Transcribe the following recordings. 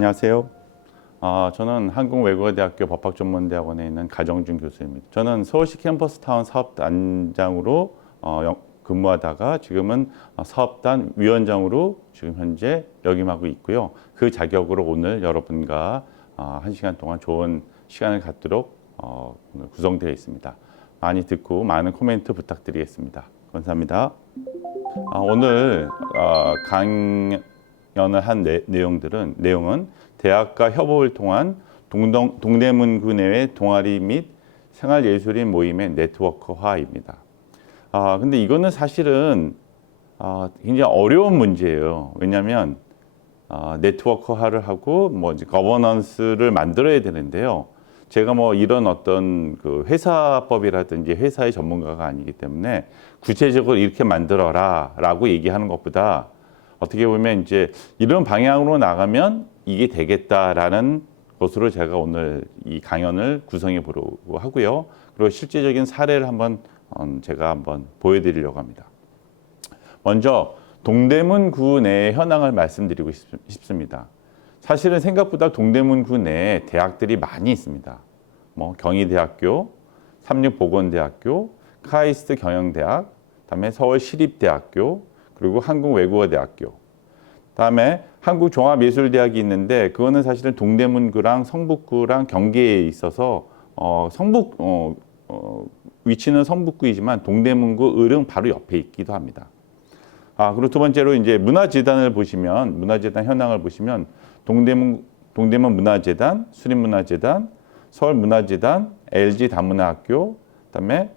안녕하세요. 저는 한국외국어대학교 법학전문대학원에 있는 가정준 교수입니다. 저는 서울시 캠퍼스타운 사업단장으로 근무하다가 지금은 사업단 위원장으로 지금 현재 역임하고 있고요. 그 자격으로 오늘 여러분과 1시간 동안 좋은 시간을 갖도록 오늘 구성되어 있습니다. 많이 듣고 많은 코멘트 부탁드리겠습니다. 감사합니다. 오늘 강연을 한 내용은 대학과 협업을 통한 동대문구 내외 동아리 및 생활예술인 모임의 네트워크화입니다. 근데 이거는 사실은 굉장히 어려운 문제예요. 왜냐하면 네트워크화를 하고 이제 거버넌스를 만들어야 되는데요. 제가 이런 어떤 그 회사법이라든지 회사의 전문가가 아니기 때문에 구체적으로 이렇게 만들어라라고 얘기하는 것보다 어떻게 보면 이제 이런 방향으로 나가면 이게 되겠다라는 것으로 제가 오늘 이 강연을 구성해 보려고 하고요. 그리고 실제적인 사례를 제가 한번 보여드리려고 합니다. 먼저 동대문구 내의 현황을 말씀드리고 싶습니다. 사실은 생각보다 동대문구 내에 대학들이 많이 있습니다. 경희대학교, 삼육보건대학교, 카이스트 경영대학, 그다음에 서울시립대학교, 그리고 한국외국어대학교, 그다음에 한국종합예술대학이 있는데 그거는 사실은 동대문구랑 성북구랑 경계에 있어서 위치는 성북구이지만 동대문구 을흥 바로 옆에 있기도 합니다. 그리고 두 번째로 이제 문화재단 현황을 보시면 동대문 문화재단, 수립문화재단, 서울문화재단, LG 다문화학교, 그다음에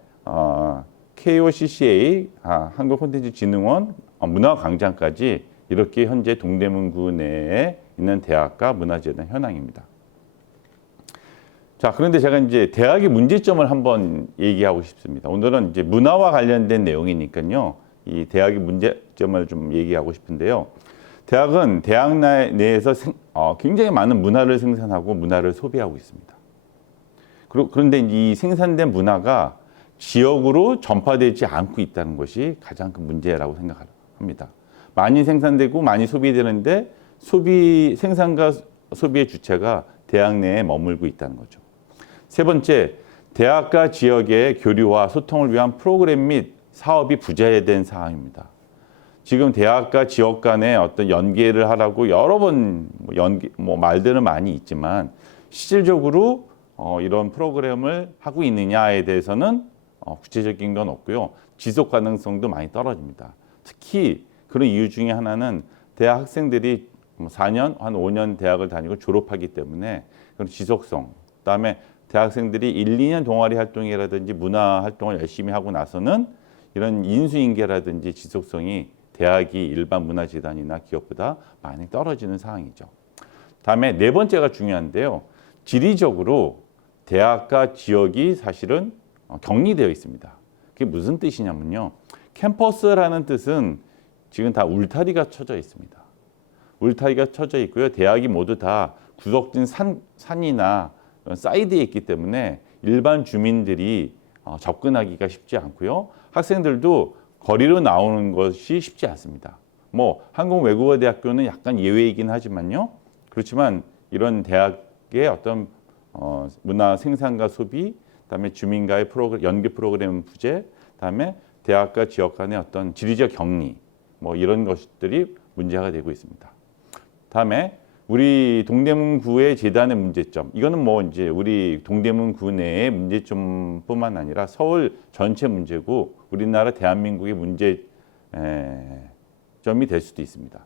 KOCCA, 한국콘텐츠진흥원, 문화광장까지 이렇게 현재 동대문구 내에 있는 대학과 문화재단 현황입니다. 자, 그런데 제가 이제 대학의 문제점을 한번 얘기하고 싶습니다. 오늘은 이제 문화와 관련된 내용이니까요. 이 대학의 문제점을 좀 얘기하고 싶은데요. 대학은 대학 내에서 굉장히 많은 문화를 생산하고 문화를 소비하고 있습니다. 그런데 이 생산된 문화가 지역으로 전파되지 않고 있다는 것이 가장 큰 문제라고 생각합니다. 많이 생산되고 많이 소비되는데 생산과 소비의 주체가 대학 내에 머물고 있다는 거죠. 세 번째, 대학과 지역의 교류와 소통을 위한 프로그램 및 사업이 부재된 상황입니다. 지금 대학과 지역 간의 어떤 연계를 하라고 여러 번 말들은 많이 있지만 실질적으로 이런 프로그램을 하고 있느냐에 대해서는 구체적인 건 없고요. 지속 가능성도 많이 떨어집니다. 특히 그런 이유 중에 하나는 대학 학생들이 4년, 한 5년 대학을 다니고 졸업하기 때문에 그런 지속성, 그다음에 대학생들이 1, 2년 동아리 활동이라든지 문화 활동을 열심히 하고 나서는 이런 인수인계라든지 지속성이 대학이 일반 문화재단이나 기업보다 많이 떨어지는 상황이죠. 다음에 네 번째가 중요한데요. 지리적으로 대학과 지역이 사실은 격리되어 있습니다. 그게 무슨 뜻이냐면요. 캠퍼스라는 뜻은 지금 다 울타리가 쳐져 있습니다. 울타리가 쳐져 있고요. 대학이 모두 다 구석진 산이나 사이드에 있기 때문에 일반 주민들이 접근하기가 쉽지 않고요. 학생들도 거리로 나오는 것이 쉽지 않습니다. 한국외국어대학교는 약간 예외이긴 하지만요. 그렇지만 이런 대학의 어떤 문화 생산과 소비, 그다음에 주민과의 연계 프로그램 부재, 그다음에 대학과 지역 간의 어떤 지리적 격리, 이런 것들이 문제가 되고 있습니다. 다음에 우리 동대문구의 재단의 문제점, 이거는 이제 우리 동대문구 내의 문제점뿐만 아니라 서울 전체 문제고 우리나라 대한민국의 문제점이 될 수도 있습니다.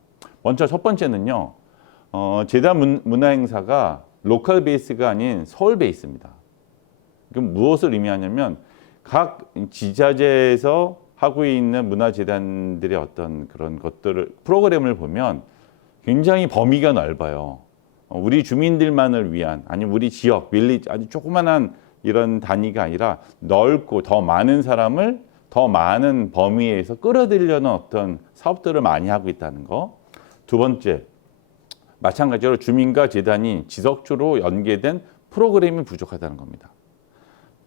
먼저 첫 번째는요, 재단 문화 행사가 로컬 베이스가 아닌 서울 베이스입니다. 그럼 무엇을 의미하냐면 각 지자체에서 하고 있는 문화재단들의 어떤 그런 프로그램을 보면 굉장히 범위가 넓어요. 우리 주민들만을 위한, 아니면 우리 지역, 밀리지, 아주 조그만한 이런 단위가 아니라 넓고 더 많은 사람을 더 많은 범위에서 끌어들이려는 어떤 사업들을 많이 하고 있다는 거. 두 번째, 마찬가지로 주민과 재단이 지속적으로 연계된 프로그램이 부족하다는 겁니다.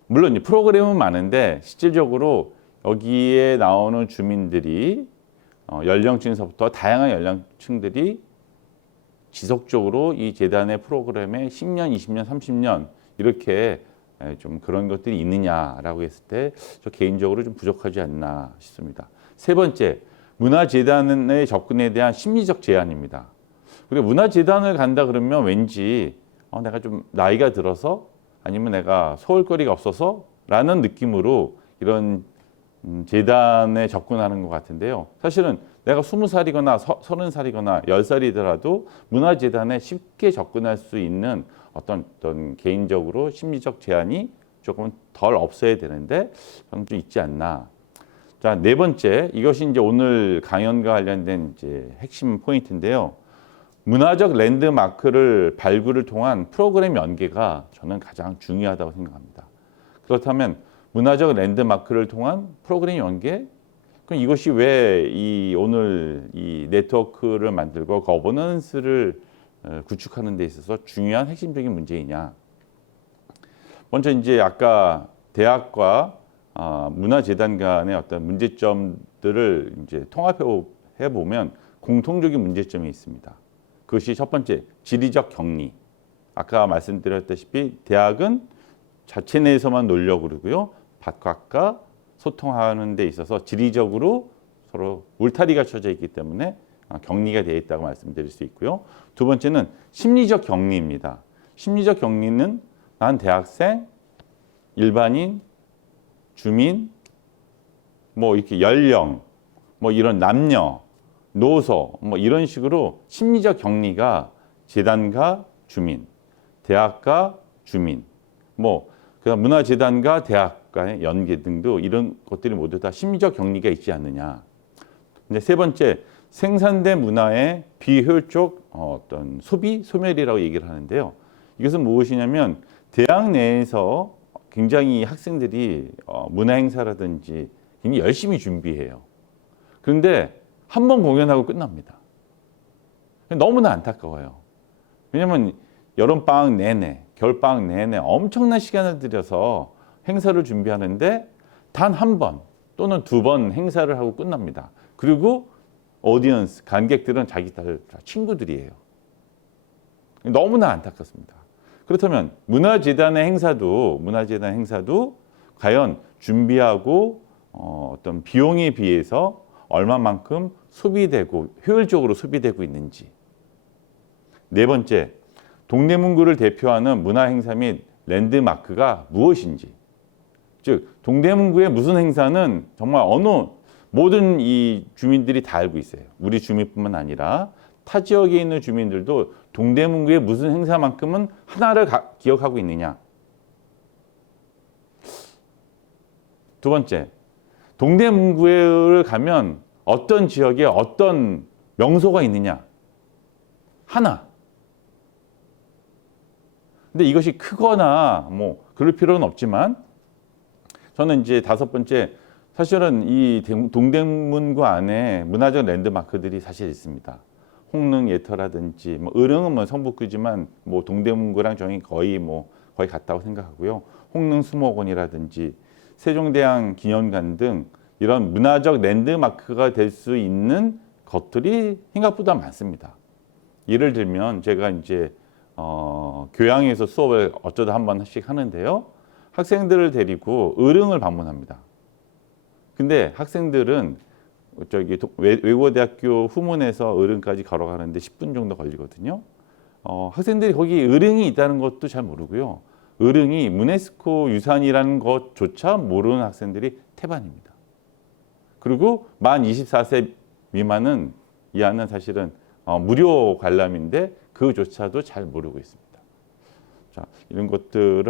물론 이 프로그램은 많은데 실질적으로 여기에 나오는 주민들이 연령층에서부터 다양한 연령층들이 지속적으로 이 재단의 프로그램에 10년, 20년, 30년 이렇게 좀 그런 것들이 있느냐라고 했을 때 저 개인적으로 좀 부족하지 않나 싶습니다. 세 번째, 문화재단의 접근에 대한 심리적 제한입니다. 그리고 문화재단을 간다 그러면 왠지 내가 좀 나이가 들어서 아니면 내가 소홀거리가 없어서 라는 느낌으로 이런 재단에 접근하는 것 같은데요. 사실은 내가 20살이거나 30살이거나 10살이더라도 문화재단에 쉽게 접근할 수 있는 어떤 개인적으로 심리적 제한이 조금 덜 없어야 되는데 좀 있지 않나. 자, 네 번째, 이것이 이제 오늘 강연과 관련된 이제 핵심 포인트인데요. 문화적 랜드마크를 발굴을 통한 프로그램 연계가 저는 가장 중요하다고 생각합니다. 그렇다면 문화적 랜드마크를 통한 프로그램 연계? 그럼 이것이 왜 이 오늘 이 네트워크를 만들고 거버넌스를 구축하는 데 있어서 중요한 핵심적인 문제이냐? 먼저 이제 아까 대학과 문화재단 간의 어떤 문제점들을 이제 통합해 보면 공통적인 문제점이 있습니다. 그것이 첫 번째, 지리적 격리. 아까 말씀드렸다시피 대학은 자체 내에서만 놀려고 그러고요. 바깥과 소통하는 데 있어서 지리적으로 서로 울타리가 쳐져 있기 때문에 격리가 되어 있다고 말씀드릴 수 있고요. 두 번째는 심리적 격리입니다. 심리적 격리는 난 대학생, 일반인, 주민, 뭐 이렇게 연령, 뭐 이런 남녀, 노소, 뭐 이런 식으로 심리적 격리가 재단과 주민, 대학과 주민, 뭐 그다음 문화재단과 대학 간의 연계 등도 이런 것들이 모두 다 심리적 격리가 있지 않느냐. 이제 세 번째, 생산된 문화의 비효율적 어떤 소비, 소멸이라고 얘기를 하는데요. 이것은 무엇이냐면 대학 내에서 굉장히 학생들이 문화 행사라든지 굉장히 열심히 준비해요. 그런데 한 번 공연하고 끝납니다. 너무나 안타까워요. 왜냐하면 여름방학 내내, 겨울방학 내내 엄청난 시간을 들여서 행사를 준비하는데 단 한 번 또는 두 번 행사를 하고 끝납니다. 그리고 오디언스, 관객들은 자기 다 친구들이에요. 너무나 안타깝습니다. 그렇다면 문화재단 행사도 과연 준비하고 어떤 비용에 비해서 얼마만큼 소비되고 효율적으로 소비되고 있는지. 네 번째, 동대문구를 대표하는 문화 행사 및 랜드마크가 무엇인지. 즉 동대문구의 무슨 행사는 정말 모든 이 주민들이 다 알고 있어요. 우리 주민뿐만 아니라 타 지역에 있는 주민들도 동대문구의 무슨 행사만큼은 하나를 기억하고 있느냐. 두 번째, 동대문구를 가면 어떤 지역에 어떤 명소가 있느냐. 하나. 근데 이것이 크거나 뭐 그럴 필요는 없지만 저는 이제 다섯 번째, 사실은 이 동대문구 안에 문화적 랜드마크들이 사실 있습니다. 홍릉 예터라든지 뭐 의령은 뭐 성북구지만 뭐 동대문구랑 저희 거의 같다고 생각하고요. 홍릉 수목원이라든지 세종대왕 기념관 등 이런 문화적 랜드마크가 될 수 있는 것들이 생각보다 많습니다. 예를 들면 제가 이제 교양에서 수업을 어쩌다 한 번씩 하는데요. 학생들을 데리고 의령을 방문합니다. 근데 학생들은 저기 외고대학교 후문에서 의령까지 걸어가는데 10분 정도 걸리거든요. 학생들이 거기 의령이 있다는 것도 잘 모르고요. 의령이 유네스코 유산이라는 것조차 모르는 학생들이 태반입니다. 그리고 만 24세 미만은 이하는 사실은 무료 관람인데 그조차도 잘 모르고 있습니다. 자, 이런 것들을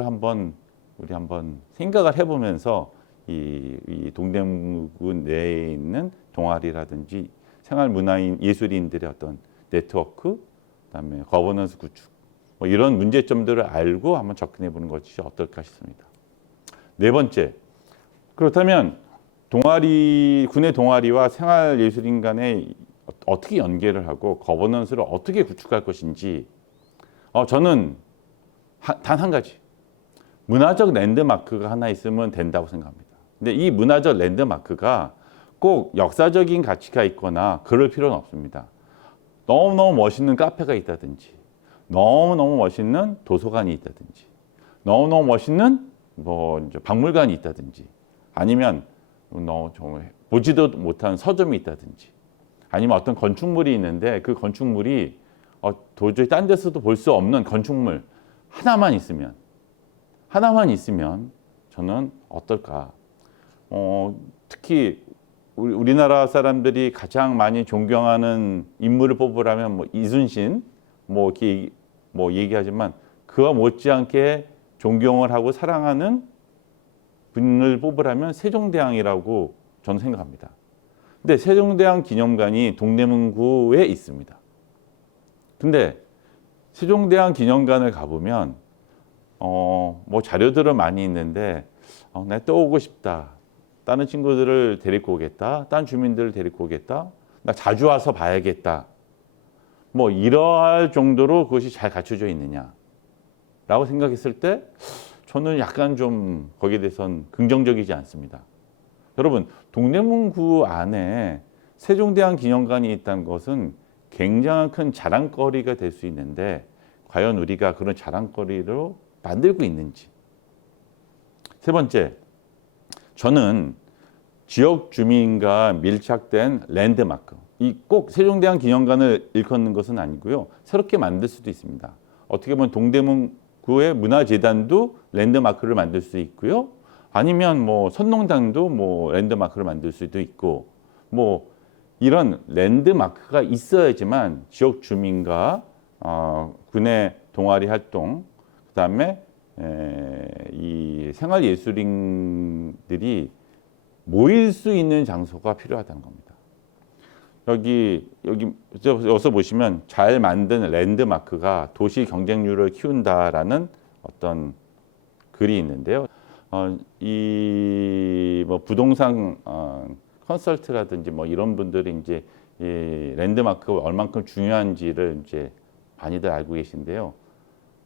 우리 한번 생각을 해보면서 이 동대문구 내에 있는 동아리라든지 생활문화인 예술인들의 어떤 네트워크, 그다음에 거버넌스 구축, 뭐 이런 문제점들을 알고 한번 접근해 보는 것이 어떨까 싶습니다. 네 번째, 그렇다면 군의 동아리와 생활예술인 간에 어떻게 연계를 하고 거버넌스를 어떻게 구축할 것인지 저는 단 한 가지, 문화적 랜드마크가 하나 있으면 된다고 생각합니다. 근데 이 문화적 랜드마크가 꼭 역사적인 가치가 있거나 그럴 필요는 없습니다. 너무너무 멋있는 카페가 있다든지, 너무너무 멋있는 도서관이 있다든지, 너무너무 멋있는 뭐 이제 박물관이 있다든지, 아니면 너무 좀 보지도 못한 서점이 있다든지, 아니면 어떤 건축물이 있는데 그 건축물이 도저히 딴 데서도 볼 수 없는 건축물 하나만 있으면 저는 어떨까? 특히 우리나라 사람들이 가장 많이 존경하는 인물을 뽑으라면 뭐 이순신 뭐 이렇게 뭐 얘기하지만 그와 못지않게 존경을 하고 사랑하는 분을 뽑으라면 세종대왕이라고 저는 생각합니다. 근데 세종대왕 기념관이 동대문구에 있습니다. 근데 세종대왕 기념관을 가보면 뭐 자료들은 많이 있는데 나 또 오고 싶다. 다른 친구들을 데리고 오겠다. 다른 주민들을 데리고 오겠다. 나 자주 와서 봐야겠다. 뭐 이러할 정도로 그것이 잘 갖춰져 있느냐라고 생각했을 때 저는 약간 좀 거기에 대해서는 긍정적이지 않습니다. 여러분, 동대문구 안에 세종대왕 기념관이 있다는 것은 굉장한 큰 자랑거리가 될 수 있는데 과연 우리가 그런 자랑거리로 만들고 있는지. 세 번째, 저는 지역 주민과 밀착된 랜드마크. 이 꼭 세종대왕 기념관을 일컫는 것은 아니고요. 새롭게 만들 수도 있습니다. 어떻게 보면 동대문구의 문화재단도 랜드마크를 만들 수 있고요. 아니면 뭐 선농당도 뭐 랜드마크를 만들 수도 있고, 뭐 이런 랜드마크가 있어야지만 지역 주민과 군의 동아리 활동, 그다음에 이 생활예술인들이 모일 수 있는 장소가 필요하다는 겁니다. 여기서 보시면 잘 만든 랜드마크가 도시 경쟁률을 키운다라는 어떤 글이 있는데요. 이 뭐 부동산 컨설트라든지 뭐 이런 분들이 이제 이 랜드마크가 얼만큼 중요한지를 이제 많이들 알고 계신데요.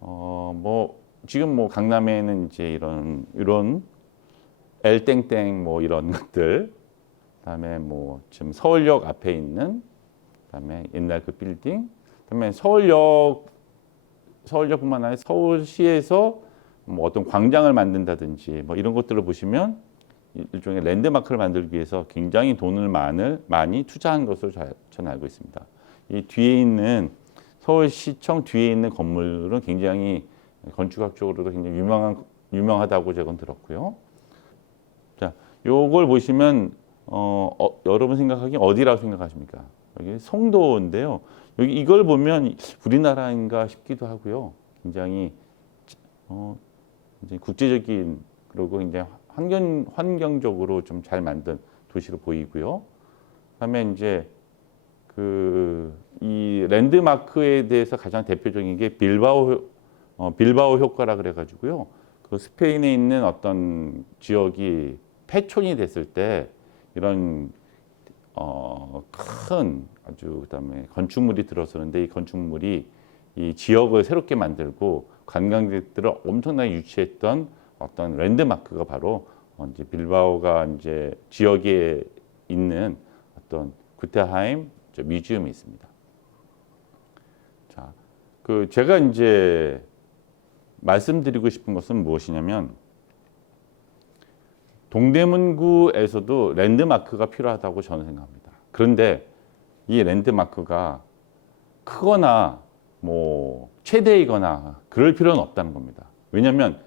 뭐 지금 뭐 강남에는 이제 이런 L땡땡 뭐 이런 것들, 그다음에 뭐 지금 서울역 앞에 있는, 그다음에 옛날 그 빌딩, 그다음에 서울역뿐만 아니라 서울시에서 뭐 어떤 광장을 만든다든지 뭐 이런 것들을 보시면 일종의 랜드마크를 만들기 위해서 굉장히 돈을 많이 투자한 것으로 저는 알고 있습니다. 이 뒤에 있는 서울시청 뒤에 있는 건물은 굉장히 건축학적으로도 굉장히 유명하다고 제가 들었고요. 자, 요걸 보시면 여러분 생각하기에 어디라고 생각하십니까? 여기 송도인데요. 여기 이걸 보면 우리나라인가 싶기도 하고요. 굉장히 이제 국제적인, 그리고 굉장히 환경적으로 좀 잘 만든 도시로 보이고요. 그다음에 이제 이 랜드마크에 대해서 가장 대표적인 게 빌바오 효과라 그래가지고요. 그 스페인에 있는 어떤 지역이 폐촌이 됐을 때 이런 큰 아주 그다음에 건축물이 들어서는데 이 건축물이 이 지역을 새롭게 만들고 관광객들을 엄청나게 유치했던 어떤 랜드마크가 바로 이제 빌바오가 이제 지역에 있는 어떤 구테하임 뮤지엄이 있습니다. 자, 제가 이제 말씀드리고 싶은 것은 무엇이냐면 동대문구에서도 랜드마크가 필요하다고 저는 생각합니다. 그런데 이 랜드마크가 크거나 뭐 최대이거나 그럴 필요는 없다는 겁니다. 왜냐하면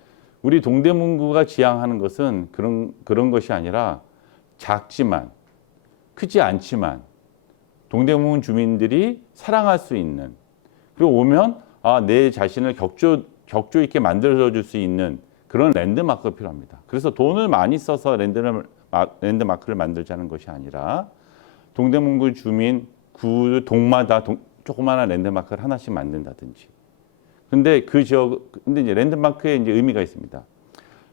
우리 동대문구가 지향하는 것은 그런 것이 아니라 작지만 크지 않지만 동대문 주민들이 사랑할 수 있는, 그리고 오면 내 자신을 격조 있게 만들어줄 수 있는 그런 랜드마크가 필요합니다. 그래서 돈을 많이 써서 랜드마크를 만들자는 것이 아니라 동대문구 주민 구 동마다 조그마한 랜드마크를 하나씩 만든다든지. 근데 근데 이제 랜드마크에 이제 의미가 있습니다.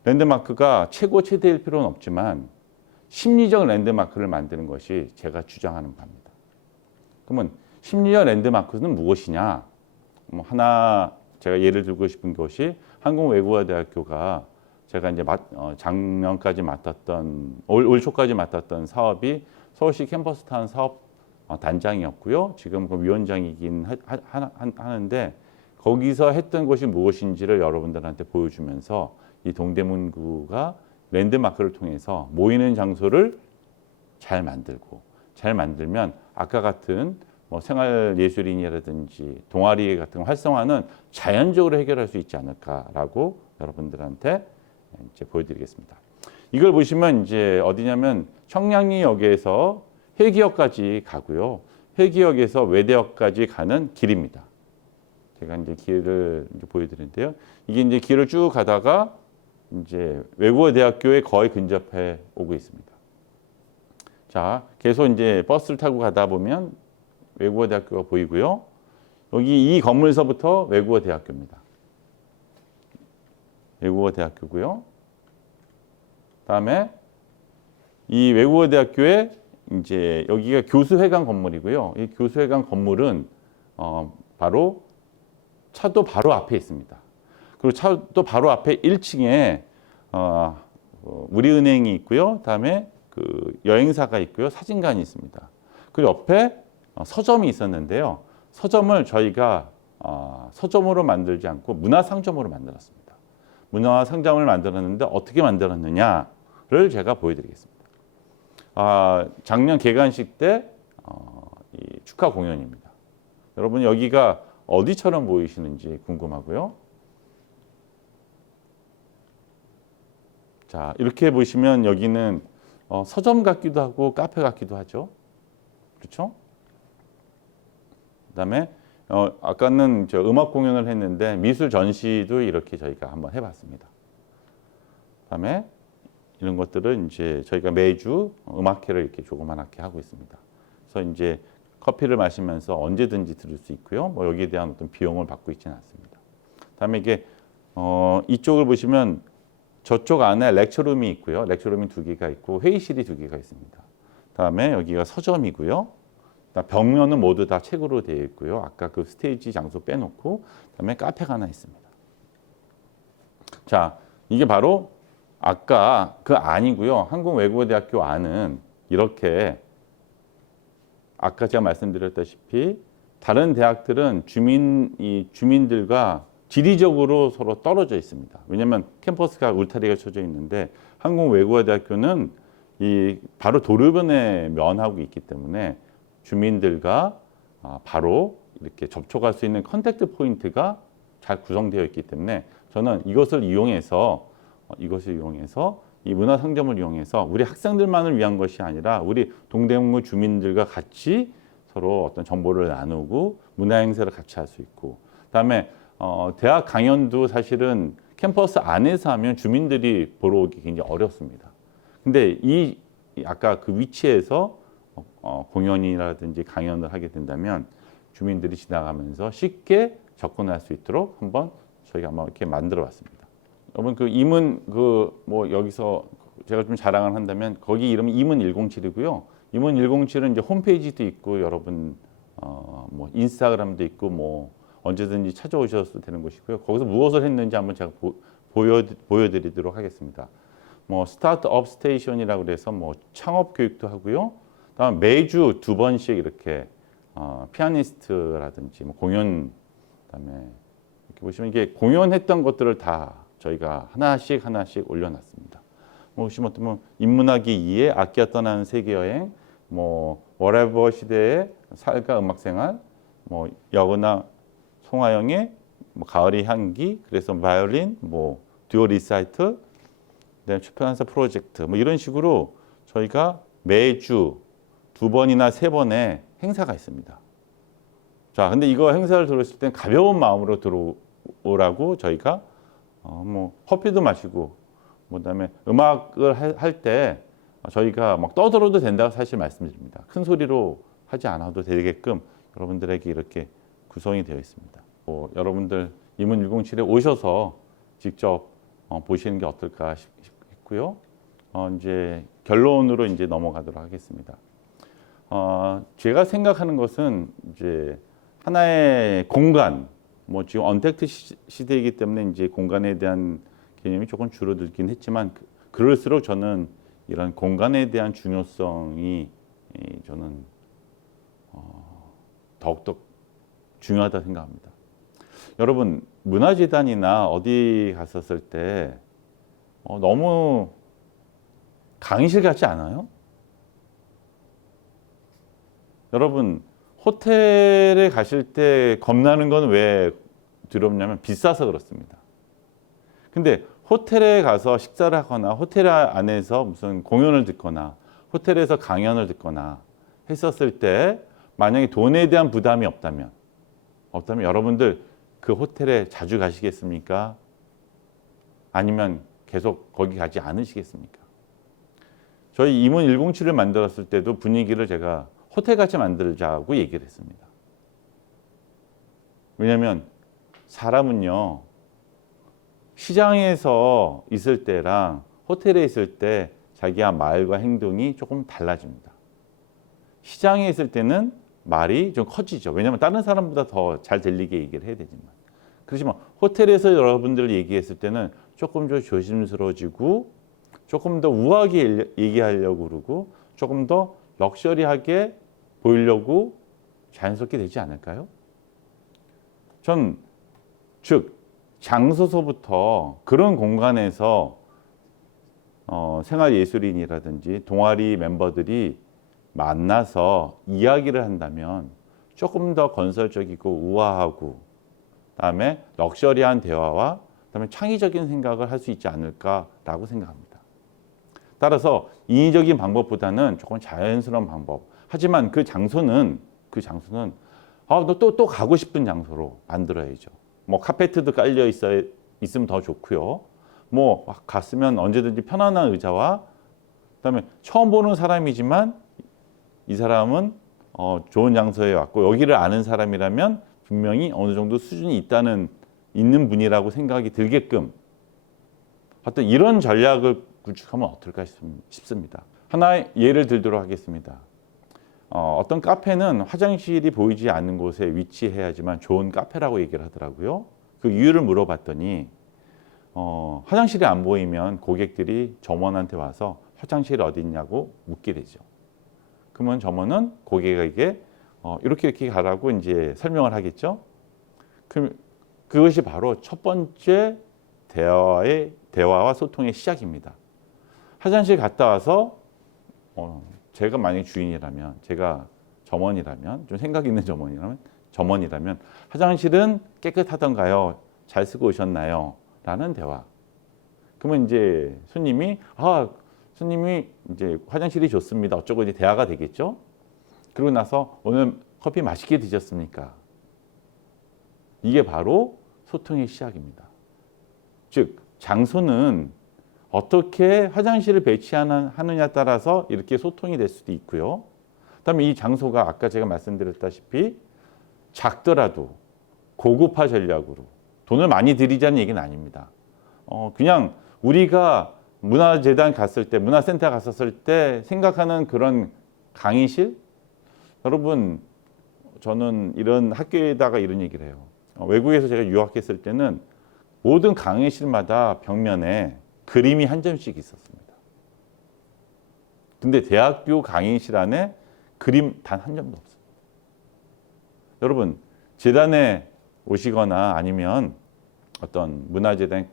랜드마크가 최대일 필요는 없지만 심리적 랜드마크를 만드는 것이 제가 주장하는 바입니다. 그러면 심리적 랜드마크는 무엇이냐? 뭐 하나 제가 예를 들고 싶은 것이 한국외국어대학교가 제가 이제 작년까지 맡았던 올 초까지 맡았던 사업이 서울시 캠퍼스타운 사업 단장이었고요. 지금 그 위원장이긴 하는데 거기서 했던 것이 무엇인지를 여러분들한테 보여주면서 이 동대문구가 랜드마크를 통해서 모이는 장소를 잘 만들고 잘 만들면 아까 같은 뭐 생활예술인이라든지 동아리 같은 활성화는 자연적으로 해결할 수 있지 않을까라고 여러분들한테 이제 보여드리겠습니다. 이걸 보시면 이제 어디냐면 청량리역에서 회기역까지 가고요. 회기역에서 외대역까지 가는 길입니다. 제가 이제 길을 이제 보여드리는데요. 이게 이제 길을 쭉 가다가 이제 외국어대학교에 거의 근접해 오고 있습니다. 자, 계속 이제 버스를 타고 가다 보면 외국어대학교가 보이고요. 여기 이 건물서부터 외국어대학교입니다. 외국어대학교고요. 그다음에 이 외국어대학교에 이제 여기가 교수회관 건물이고요. 이 교수회관 건물은 바로 차도 바로 앞에 있습니다. 그리고 차도 바로 앞에 1층에 우리은행이 있고요. 그다음에 그 여행사가 있고요. 사진관이 있습니다. 그리고 옆에 서점이 있었는데요. 서점을 저희가 서점으로 만들지 않고 문화상점으로 만들었습니다. 문화상점을 만들었는데 어떻게 만들었느냐를 제가 보여드리겠습니다. 작년 개관식 때 이 축하 공연입니다. 여러분 여기가 어디처럼 보이시는지 궁금하고요. 자, 이렇게 보시면 여기는 서점 같기도 하고 카페 같기도 하죠. 그렇죠? 그다음에 아까는 저 음악 공연을 했는데 미술 전시도 이렇게 저희가 한번 해봤습니다. 그다음에 이런 것들은 이제 저희가 매주 음악회를 이렇게 조그맣게 하고 있습니다. 그래서 이제 커피를 마시면서 언제든지 들을 수 있고요. 뭐 여기에 대한 어떤 비용을 받고 있지는 않습니다. 그다음에 이게 이쪽을 보시면 저쪽 안에 렉처룸이 있고요. 렉처룸이 2개가 있고 회의실이 2개가 있습니다. 그다음에 여기가 서점이고요. 벽면은 모두 다 책으로 되어 있고요. 아까 그 스테이지 장소 빼놓고 그다음에 카페가 하나 있습니다. 자, 이게 바로 아까 그 안이고요. 한국외국어대학교 안은 이렇게 아까 제가 말씀드렸다시피 다른 대학들은 주민들과 지리적으로 서로 떨어져 있습니다. 왜냐하면 캠퍼스가 울타리가 쳐져 있는데 한국외국어대학교는 이 바로 도로변에 면하고 있기 때문에 주민들과 바로 이렇게 접촉할 수 있는 컨택트 포인트가 잘 구성되어 있기 때문에 저는 이것을 이용해서 이 문화상점을 이용해서 우리 학생들만을 위한 것이 아니라 우리 동대문구 주민들과 같이 서로 어떤 정보를 나누고 문화행사를 같이 할 수 있고 그다음에 대학 강연도 사실은 캠퍼스 안에서 하면 주민들이 보러 오기 굉장히 어렵습니다. 근데 이 아까 그 위치에서 공연이라든지 강연을 하게 된다면 주민들이 지나가면서 쉽게 접근할 수 있도록 한번 저희가 한번 이렇게 만들어 봤습니다. 여러분 그 이문 뭐 여기서 제가 좀 자랑을 한다면 거기 이름이 이문 107이고요. 이문 107은 이제 홈페이지도 있고 여러분 뭐 인스타그램도 있고 뭐 언제든지 찾아오셔도 되는 곳이고요. 거기서 무엇을 했는지 한번 제가 보여드리도록 하겠습니다. 뭐 스타트업 스테이션이라고 그래서 뭐 창업 교육도 하고요. 다음 매주 2번씩 이렇게 피아니스트라든지 뭐 공연 그다음에 이렇게 보시면 이게 공연했던 것들을 다 저희가 하나씩 올려놨습니다. 뭐 보시면 어떤 인문학이 2의 악기가 떠나는 세계 여행, 뭐 워레버 시대의 살과 음악 생활, 뭐 여거나 송하영의 뭐 가을의 향기, 그래서 바이올린, 뭐 듀오 리사이트, 그다음에 출판사 프로젝트, 뭐 이런 식으로 저희가 매주 2번이나 3번의 행사가 있습니다. 자, 근데 이거 행사를 들었을 땐 가벼운 마음으로 들어오라고 저희가 뭐 커피도 마시고, 그다음에 음악을 할 때 저희가 막 떠들어도 된다고 사실 말씀드립니다. 큰 소리로 하지 않아도 되게끔 여러분들에게 이렇게 구성이 되어 있습니다. 여러분들 이문 107에 오셔서 직접 보시는 게 어떨까 싶고요. 이제 결론으로 이제 넘어가도록 하겠습니다. 제가 생각하는 것은 이제 하나의 공간, 뭐 지금 언택트 시대이기 때문에 이제 공간에 대한 개념이 조금 줄어들긴 했지만 그럴수록 저는 이런 공간에 대한 중요성이 저는 더욱더 중요하다 생각합니다. 여러분 문화재단이나 어디 갔었을 때 너무 강의실 같지 않아요? 여러분 호텔에 가실 때 겁나는 건 왜 두렵냐면 비싸서 그렇습니다. 근데 호텔에 가서 식사를 하거나 호텔 안에서 무슨 공연을 듣거나 호텔에서 강연을 듣거나 했었을 때 만약에 돈에 대한 부담이 없다면 여러분들 그 호텔에 자주 가시겠습니까? 아니면 계속 거기 가지 않으시겠습니까? 저희 임원 107을 만들었을 때도 분위기를 제가 호텔같이 만들자고 얘기를 했습니다. 왜냐하면 사람은요 시장에서 있을 때랑 호텔에 있을 때 자기의 말과 행동이 조금 달라집니다. 시장에 있을 때는 말이 좀 커지죠. 왜냐하면 다른 사람보다 더 잘 들리게 얘기를 해야 되지만. 그렇지만 호텔에서 여러분들 얘기했을 때는 조금 더 조심스러워지고 조금 더 우아하게 얘기하려고 그러고 조금 더 럭셔리하게 보이려고 자연스럽게 되지 않을까요? 즉 장소서부터 그런 공간에서 생활예술인이라든지 동아리 멤버들이 만나서 이야기를 한다면 조금 더 건설적이고 우아하고 그다음에 럭셔리한 대화와 그다음에 창의적인 생각을 할 수 있지 않을까라고 생각합니다. 따라서 인위적인 방법보다는 조금 자연스러운 방법. 하지만 그 장소는 너 또 가고 싶은 장소로 만들어야죠. 뭐 카페트도 깔려 있으면 더 좋고요. 뭐 갔으면 언제든지 편안한 의자와 그다음에 처음 보는 사람이지만 이 사람은 좋은 장소에 왔고 여기를 아는 사람이라면 분명히 어느 정도 수준이 있는 분이라고 생각이 들게끔 어떤 이런 전략을 구축하면 어떨까 싶습니다. 하나의 예를 들도록 하겠습니다. 어떤 카페는 화장실이 보이지 않는 곳에 위치해야지만 좋은 카페라고 얘기를 하더라고요. 그 이유를 물어봤더니 화장실이 안 보이면 고객들이 점원한테 와서 화장실이 어디 있냐고 묻게 되죠. 그러면 점원은 고객에게 이렇게 가라고 이제 설명을 하겠죠. 그것이 바로 첫 번째 대화와 소통의 시작입니다. 화장실 갔다 와서 제가 만약 주인이라면, 제가 점원이라면, 좀 생각 있는 점원이라면 화장실은 깨끗하던가요? 잘 쓰고 오셨나요? 라는 대화. 그러면 이제 손님이 이제 화장실이 좋습니다. 어쩌고 이제 대화가 되겠죠. 그러고 나서 오늘 커피 맛있게 드셨습니까? 이게 바로 소통의 시작입니다. 즉 장소는 어떻게 화장실을 배치하느냐에 따라서 이렇게 소통이 될 수도 있고요. 그다음에 이 장소가 아까 제가 말씀드렸다시피 작더라도 고급화 전략으로 돈을 많이 들이자는 얘기는 아닙니다. 그냥 우리가 문화재단 갔을 때, 문화센터 갔었을 때 생각하는 그런 강의실? 여러분, 저는 이런 학교에다가 이런 얘기를 해요. 외국에서 제가 유학했을 때는 모든 강의실마다 벽면에 그림이 한 점씩 있었습니다. 근데 대학교 강의실 안에 그림 단 한 점도 없습니다. 여러분, 재단에 오시거나 아니면 어떤 문화재단에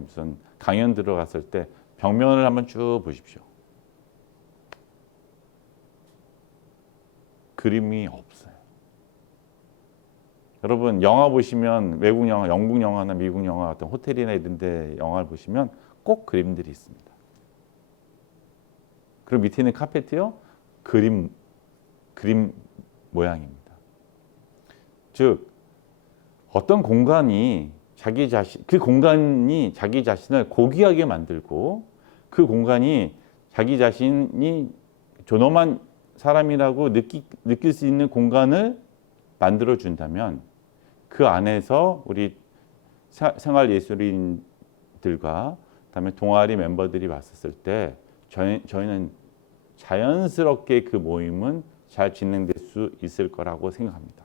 무슨 강연 들어갔을 때 벽면을 한번 쭉 보십시오. 그림이 없어요. 여러분 영화 보시면 외국 영화, 영국 영화나 미국 영화 어떤 호텔이나 이런 데 영화를 보시면 꼭 그림들이 있습니다. 그리고 밑에 있는 카페트요. 그림 모양입니다. 즉 어떤 공간이 그 공간이 자기 자신을 고귀하게 만들고 그 공간이 자기 자신이 존엄한 사람이라고 느낄 수 있는 공간을 만들어 준다면 그 안에서 우리 생활예술인들과 그다음에 동아리 멤버들이 왔었을 때 저희는 자연스럽게 그 모임은 잘 진행될 수 있을 거라고 생각합니다.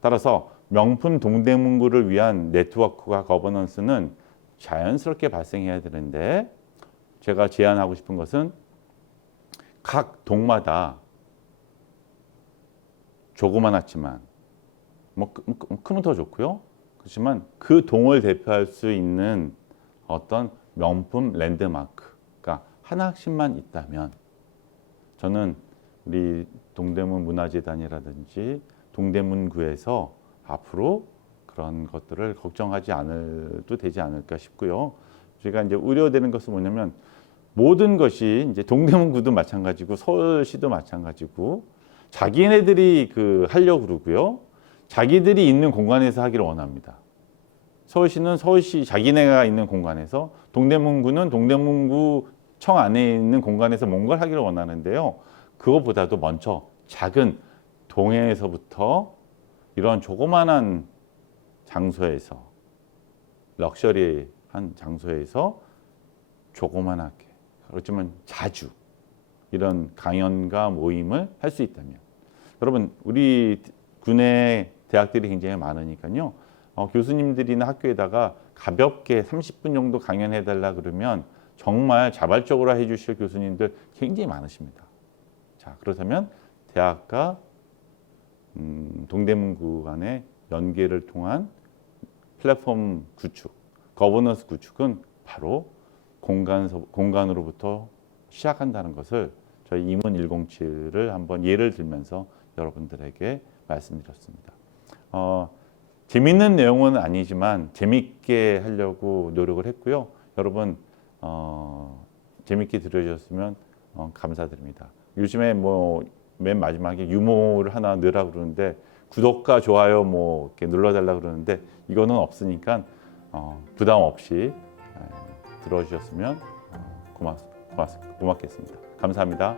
따라서 명품 동대문구를 위한 네트워크와 거버넌스는 자연스럽게 발생해야 되는데 제가 제안하고 싶은 것은 각 동마다 조그만하지만 크면 더 좋고요. 그렇지만 그 동을 대표할 수 있는 어떤 명품 랜드마크가 하나씩만 있다면 저는 우리 동대문 문화재단이라든지 동대문구에서 앞으로 그런 것들을 걱정하지 않아도 되지 않을까 싶고요. 제가 이제 우려되는 것은 뭐냐면 모든 것이 이제 동대문구도 마찬가지고 서울시도 마찬가지고 자기네들이 하려고 그러고요. 자기들이 있는 공간에서 하기를 원합니다. 서울시는 서울시 자기네가 있는 공간에서 동대문구는 동대문구청 안에 있는 공간에서 뭔가를 하기를 원하는데요. 그것보다도 먼저 작은 동해에서부터 이런 조그만한 장소에서 럭셔리한 장소에서 조그만하게 그렇지만 자주 이런 강연과 모임을 할 수 있다면 여러분 우리 군의 대학들이 굉장히 많으니까요. 교수님들이나 학교에다가 가볍게 30분 정도 강연해달라 그러면 정말 자발적으로 해주실 교수님들 굉장히 많으십니다. 자, 그렇다면 대학과 동대문구 간의 연계를 통한 플랫폼 구축, 거버넌스 구축은 바로 공간으로부터 시작한다는 것을 저희 임원 107을 한번 예를 들면서 여러분들에게 말씀드렸습니다. 재밌는 내용은 아니지만 재밌게 하려고 노력을 했고요. 여러분 재밌게 들어주셨으면 감사드립니다. 요즘에 맨 마지막에 유머를 하나 넣으라고 그러는데 구독과 좋아요 이렇게 눌러달라 그러는데 이거는 없으니까 부담 없이 들어주셨으면 고맙겠습니다. 감사합니다.